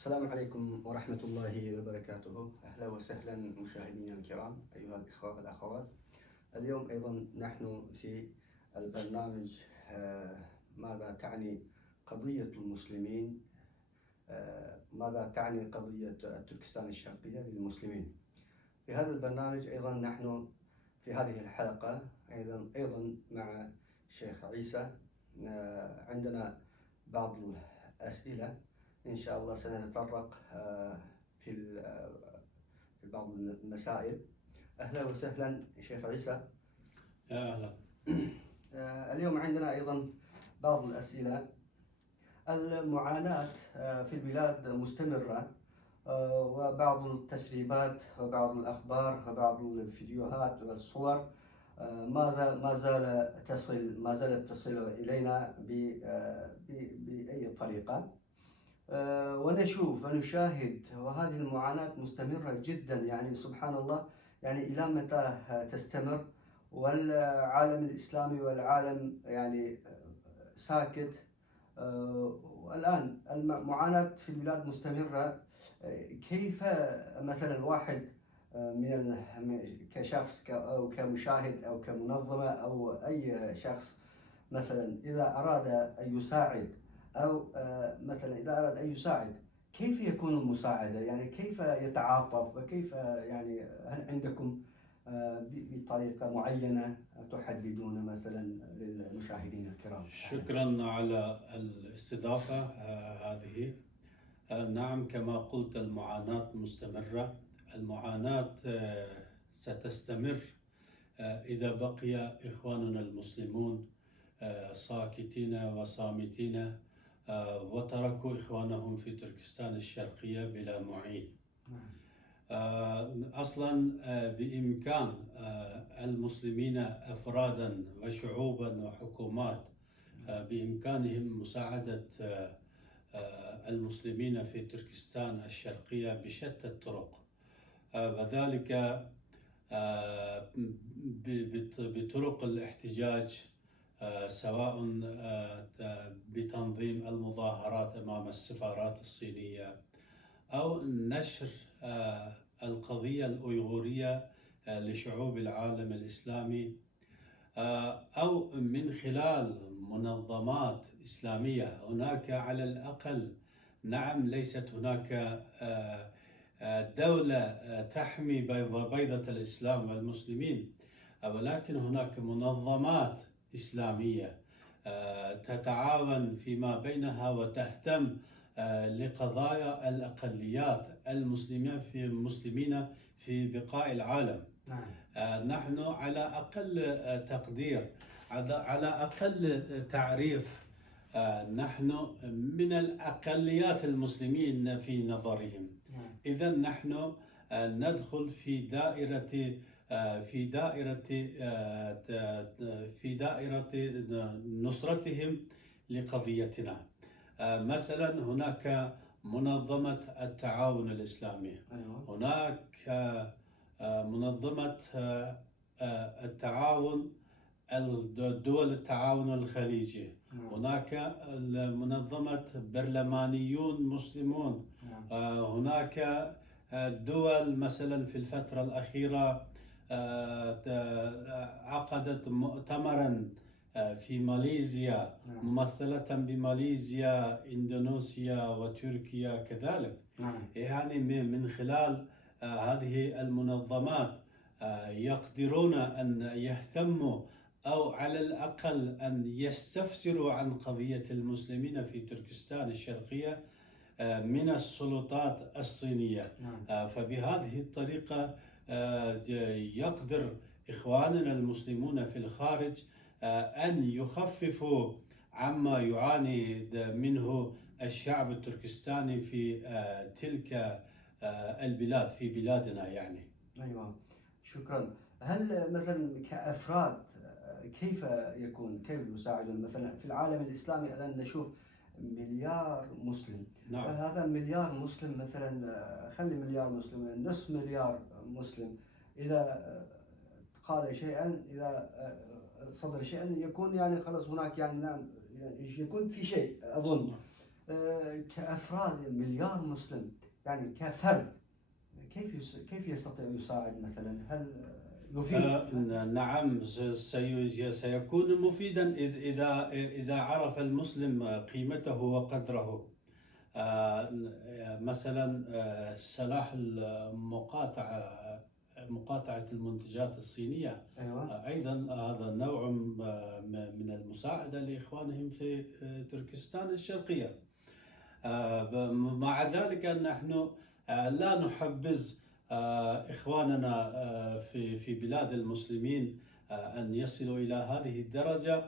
السلام عليكم ورحمة الله وبركاته. أهلا وسهلا مشاهدينا الكرام أيها الإخوة والأخوات. اليوم أيضا نحن في البرنامج ماذا تعني قضية المسلمين، ماذا تعني قضية تركستان الشرقية للمسلمين. في هذا البرنامج أيضا نحن في هذه الحلقة أيضا مع الشيخ عيسى عندنا بعض الأسئلة إن شاء الله سنتطرق في بعض المسائل. أهلا وسهلا شيخ عيسى. يا أهلا. اليوم عندنا أيضا بعض الأسئلة. المعاناة في البلاد مستمرة، وبعض التسريبات وبعض الأخبار وبعض الفيديوهات والصور ما زالت تصل إلينا بأي طريقة، ونشوف ونشاهد، وهذه المعاناة مستمرة جدا. يعني سبحان الله، يعني إلى متى تستمر والعالم الإسلامي والعالم يعني ساكت؟ والآن المعاناة في البلاد مستمرة. كيف مثلا واحد كشخص أو كمشاهد أو كمنظمة أو أي شخص مثلا إذا أراد أن يساعد أو مثلا إذا أراد أن يساعد، كيف يكون المساعدة؟ يعني كيف يتعاطف وكيف يعني هل عندكم بطريقة معينة تحددون مثلا للمشاهدين الكرام؟ شكرا على الاستضافة هذه. نعم، كما قلت المعاناة مستمرة. المعاناة ستستمر إذا بقي إخواننا المسلمون ساكتين وصامتين وتركوا إخوانهم في تركستان الشرقية بلا معين. أصلا بإمكان المسلمين أفرادا وشعوبا وحكومات بإمكانهم مساعدة المسلمين في تركستان الشرقية بشتى الطرق، وذلك بطرق الاحتجاج، سواء بتنظيم المظاهرات أمام السفارات الصينية أو نشر القضية الأيغورية لشعوب العالم الإسلامي، أو من خلال منظمات إسلامية. هناك على الأقل، نعم، ليست هناك دولة تحمي بيضة الإسلام والمسلمين، ولكن هناك منظمات إسلامية تتعاون فيما بينها وتهتم لقضايا الأقليات المسلمين في بقاع العالم. نحن على أقل تقدير، على أقل تعريف، نحن من الأقليات المسلمين في نظرهم. إذا نحن ندخل في دائرة نصرتهم لقضيتنا. مثلا هناك منظمة التعاون الإسلامي، هناك منظمة التعاون الدول التعاون الخليجي، هناك منظمة برلمانيون مسلمون، هناك دول مثلا في الفترة الأخيرة عقدت مؤتمرا في ماليزيا، ممثلة بماليزيا، إندونيسيا وتركيا كذلك. يعني من خلال هذه المنظمات يقدرون أن يهتموا أو على الأقل أن يستفسروا عن قضية المسلمين في تركستان الشرقية من السلطات الصينية. فبهذه الطريقة يقدر إخواننا المسلمون في الخارج أن يخففوا عما يعاني منه الشعب التركستاني في تلك البلاد، في بلادنا يعني. أيوة، شكرا. هل مثلا كأفراد كيف يساعدون؟ مثلا في العالم الإسلامي الآن نشوف مليار مسلم. نعم. هذا مليار مسلم مثلا، خلي مليار مسلم، نصف مليار مسلم، إذا قال شيئا، إذا صدر شيئا، يكون يعني خلاص هناك يعني نعم، يعني يكون في شيء أظن. كأفراد مليار مسلم، يعني كفرد كيف يستطيع يساعد مثلا؟ هل يفيد؟ نعم، سيكون مفيدا إذا عرف المسلم قيمته وقدره. مثلا سلاح مقاطعة المنتجات الصينية. أيوة. أيضا هذا نوع من المساعدة لإخوانهم في تركستان الشرقية. مع ذلك نحن لا نحبذ إخواننا في بلاد المسلمين أن يصلوا إلى هذه الدرجة،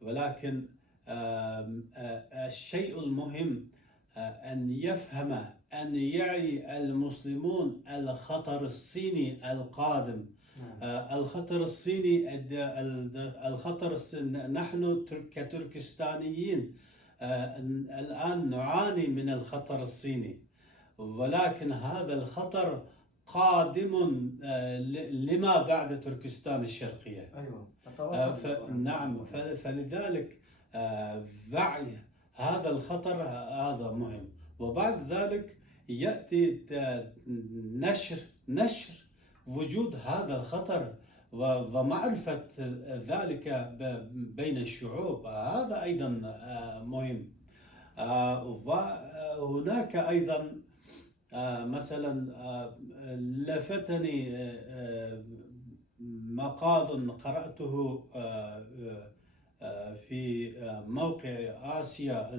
ولكن الشيء المهم أن يعي المسلمون الخطر الصيني القادم. نحن كتركستانيين الآن نعاني من الخطر الصيني، ولكن هذا الخطر قادم لما بعد تركستان الشرقية. أيوة. نعم، فلذلك وعي هذا الخطر هذا مهم. وبعد ذلك يأتي نشر وجود هذا الخطر ومعرفة ذلك بين الشعوب، هذا أيضا مهم. وهناك أيضا مثلا لفتني مقال قرأته في موقع آسيا،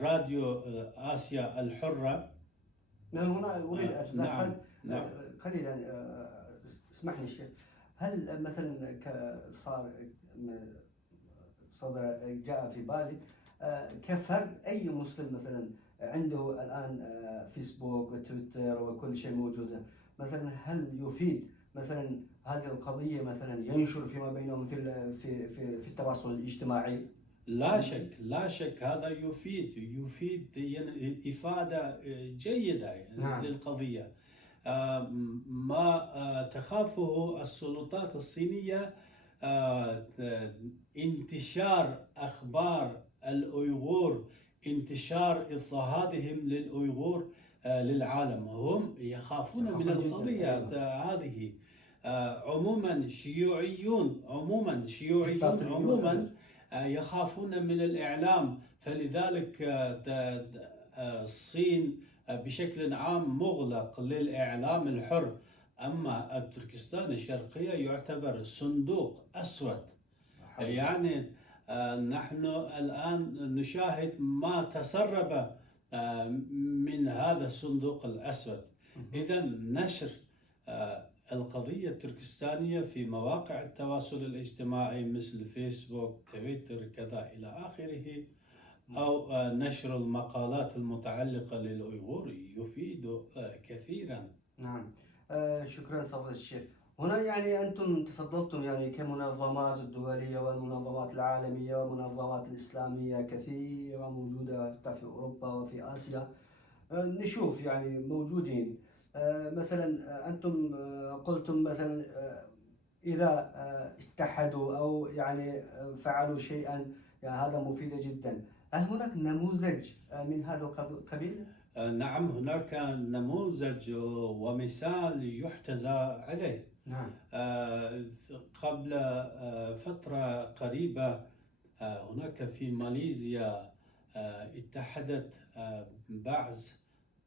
راديو آسيا الحرة. هنا أريد أتدخل قليلا، اسمح لي شيخ. هل مثلا جاء في بالي كفرد أي مسلم مثلا عنده الآن فيسبوك وتويتر وكل شيء موجود، مثلا هل يفيد مثلا هذه القضية مثلا ينشر فيما بينهم في التواصل الاجتماعي؟ لا شك هذا يفيد إفادة جيدة للقضية. ما تخافه السلطات الصينية انتشار أخبار الأيغور، انتشار اضطهادهم للأيغور للعالم. هم يخافون من القضية هذه. عموما شيوعيون عموما يخافون من الإعلام، فلذلك الصين بشكل عام مغلق للإعلام الحر. أما تركستان الشرقية يعتبر صندوق أسود. يعني نحن الآن نشاهد ما تسرب من هذا الصندوق الأسود. إذا نشر القضية التركستانية في مواقع التواصل الاجتماعي مثل فيسبوك، تويتر، كذا إلى آخره، أو نشر المقالات المتعلقة للأيغور يفيد كثيرا. نعم. شكرا فضيلة الشيخ. هنا يعني أنتم تفضلتم يعني كمنظمات الدولية والمنظمات العالمية والمنظمات الإسلامية كثيرة موجودة حتى في أوروبا وفي آسيا، نشوف يعني موجودين. مثلا أنتم قلتم مثلا إذا اتحدوا أو يعني فعلوا شيئا يعني هذا مفيد جدا. هل هناك نموذج من هذا القبيل؟ نعم، هناك نموذج ومثال يحتذى عليه. نعم. قبل فترة قريبة هناك في ماليزيا اتحدت بعض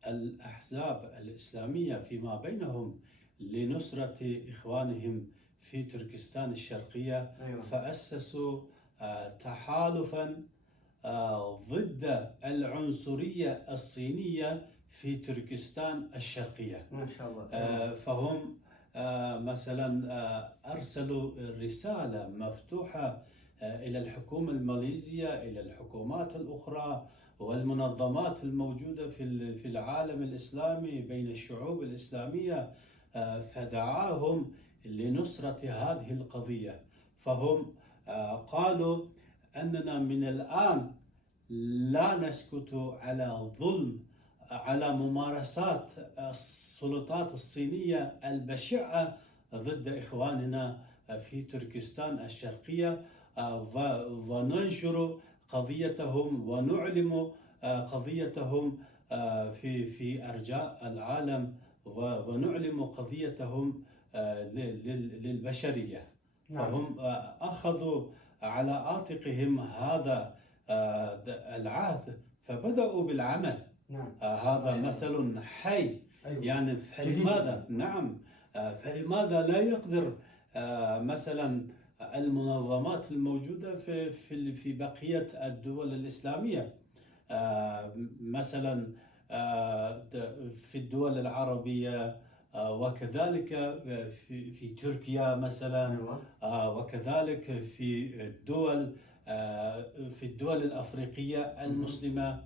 الأحزاب الإسلامية فيما بينهم لنصرة إخوانهم في تركستان الشرقية. أيوة. فأسسوا تحالفا ضد العنصرية الصينية في تركستان الشرقية. ما شاء الله. فهم مثلا أرسلوا رسالة مفتوحة إلى الحكومة الماليزية، إلى الحكومات الأخرى والمنظمات الموجودة في العالم الإسلامي بين الشعوب الإسلامية، فدعاهم لنصرة هذه القضية. فهم قالوا أننا من الآن لا نسكت على ظلم، على ممارسات السلطات الصينية البشعة ضد إخواننا في تركستان الشرقية، وننشر قضيتهم ونعلم قضيتهم في أرجاء العالم، ونعلم قضيتهم للبشرية. نعم. فهم أخذوا على عاتقهم هذا العهد، فبدأوا بالعمل. نعم. هذا مثل حي. أيوة. يعني فلماذا نعم فلماذا لا يقدر مثلا المنظمات الموجودة في بقية الدول الإسلامية، مثلا في الدول العربية، وكذلك في تركيا مثلا، أيوة. وكذلك في الدول الأفريقية المسلمة.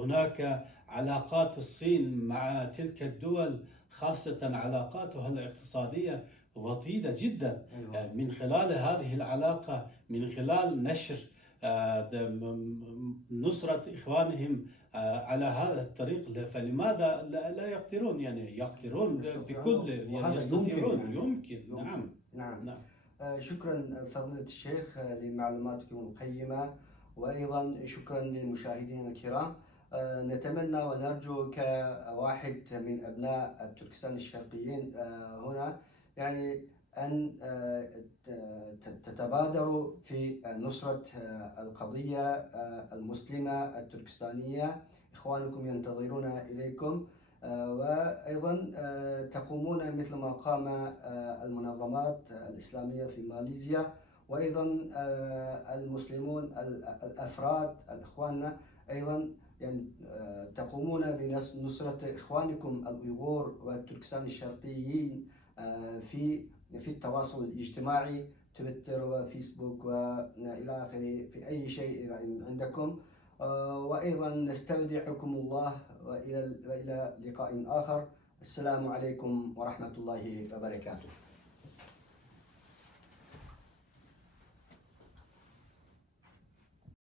هناك علاقات الصين مع تلك الدول، خاصة علاقاتها الاقتصادية وطيدة جدا. أيوة. من خلال هذه العلاقة، من خلال نشر نصرة إخوانهم على هذا الطريق، فلماذا لا يقدرون؟ يعني يقدرون بكل، يعني يستطيعون. يمكن. نعم. نعم. نعم. شكرا فضيلة الشيخ لمعلوماتكم القيمة، وأيضا شكرا للمشاهدين الكرام. نتمنى ونرجو كواحد من أبناء تركستان الشرقيين هنا يعني أن تتبادروا في نصرة القضية المسلمة التركستانية. إخوانكم ينتظرون إليكم، وأيضا تقومون مثل ما قام المنظمات الإسلامية في ماليزيا، وأيضا المسلمون الأفراد الإخواننا أيضا يعني تقومون بنصرة إخوانكم الأيغور والتركستان الشرقيين في التواصل الاجتماعي، تويتر وفيسبوك وإلى آخره، في أي شيء عندكم. وأيضا نستودعكم الله، وإلى لقاء آخر. السلام عليكم ورحمة الله وبركاته.